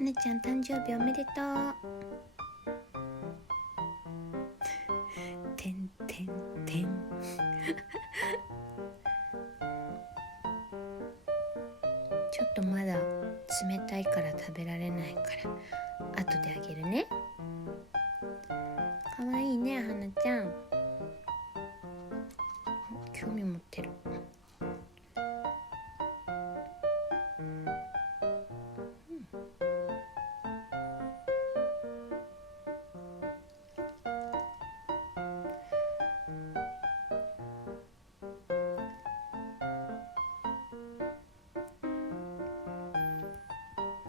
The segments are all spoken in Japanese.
なちゃん誕生日おめでとう。てんてんてんちょっとまだ冷たいから食べられないから後であげるね。かわいいね、はなちゃん。興味持ってる。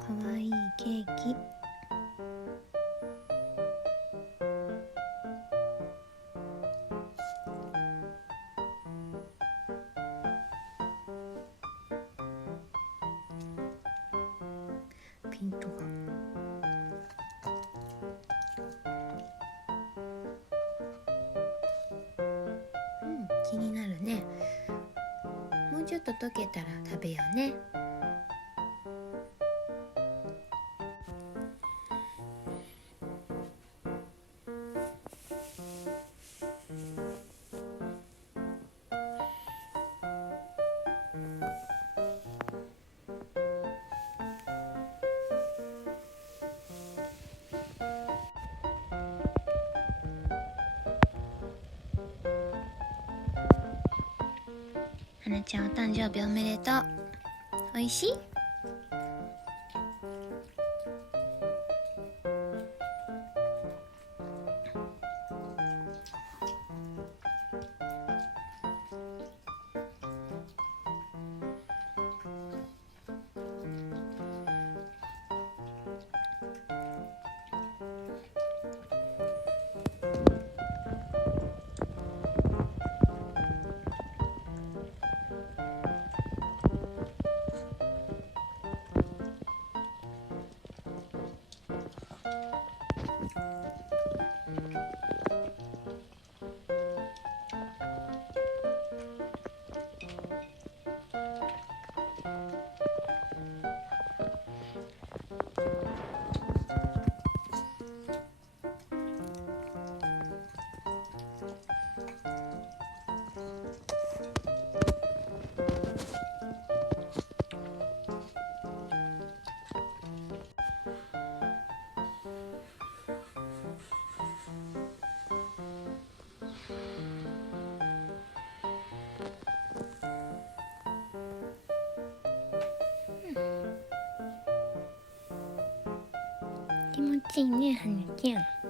かわいいケーキ。ピントが気になるね。もうちょっと溶けたら食べようね。はなちゃんお誕生日おめでとう。おいしい？気持ちいいね、はなちゃん。